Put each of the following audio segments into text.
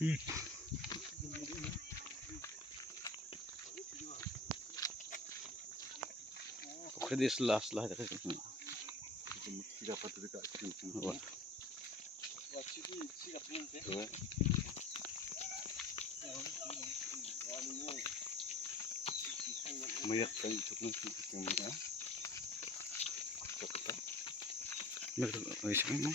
Oke di selah-selah itu. Mayak kayo ito ng kamera. Ay, sige mo.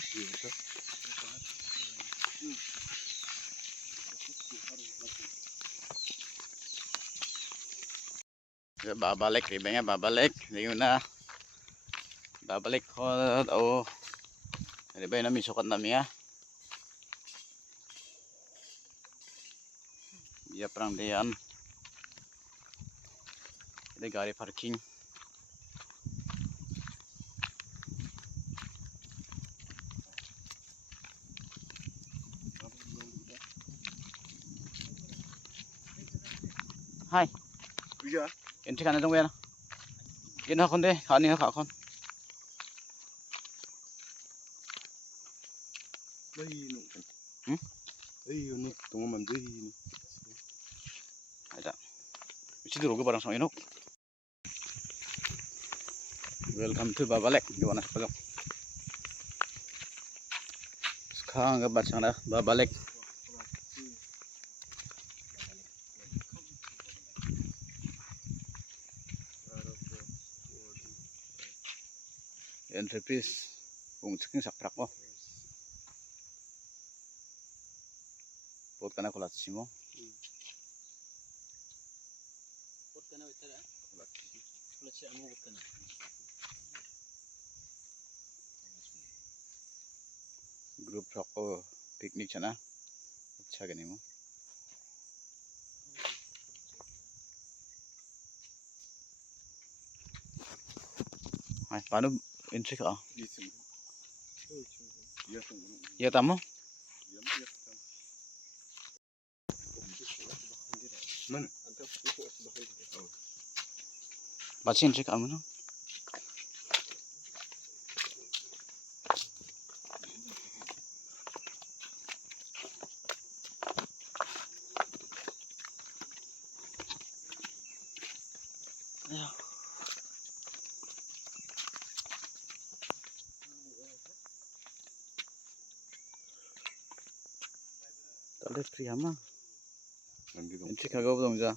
Babalik, iba nga babalik. Hindi ko na babalik ko. Oh, di ba yun namin sukat namin ha? Iya perang diyan. Ini gari parking. Hai. Iya. Entry ka na dong yan. Yan akon de, kani ka akon. Dahino. Hmm? Dahino, tungaman dahino. Ada. Isi dulu ke barang sama inok. Welcome to Babalek. Gimana sekarang? Sekarang ke baca na Babalek. Entry fees. Kung cikin sakprak mo. Pot ka na kulatsi mo. Pot ka na witara. Kulatsi amo pot ka na. Group roko picnic sana. अच्छा Ghani mo. Ay, paano entry ka? Iya tamo? Mana? Baca entry ka mo no? Tali free ama. Entry ka gaw dong ja.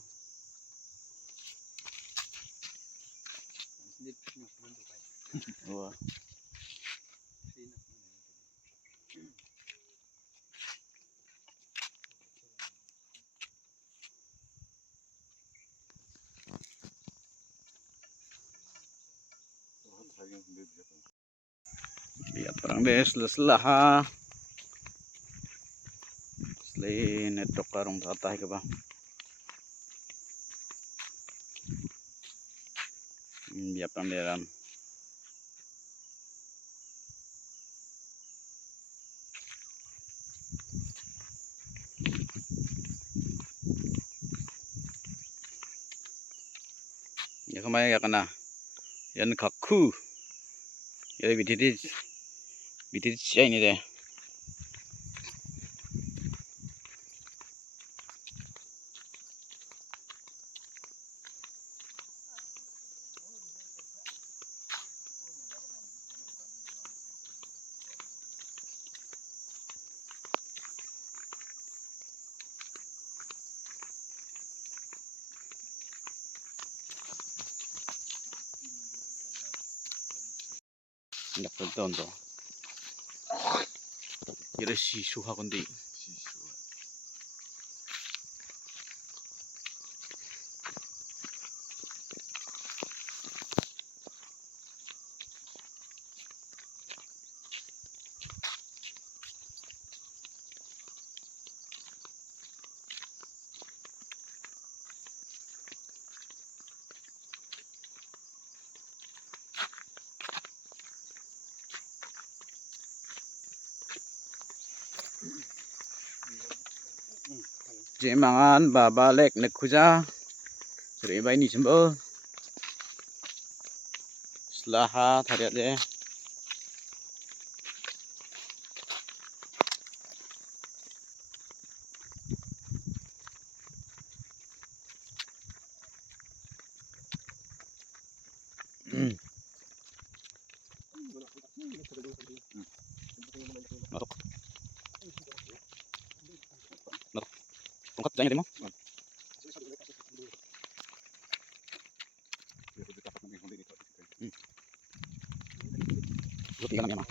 Wah. Iya perang deh selah ha. Selain network karung tatah ke bang. Iya perang deran. Ya kemana ya kena. Yan kaku. Ya bidit ini deh. Ndak tonto. Ira sisu hakundi. Jemangan babalik nekuja. Seribai ni sembo. Selahat hari deh. Batok. Tungkat dyan mo. Luti ka lang yan.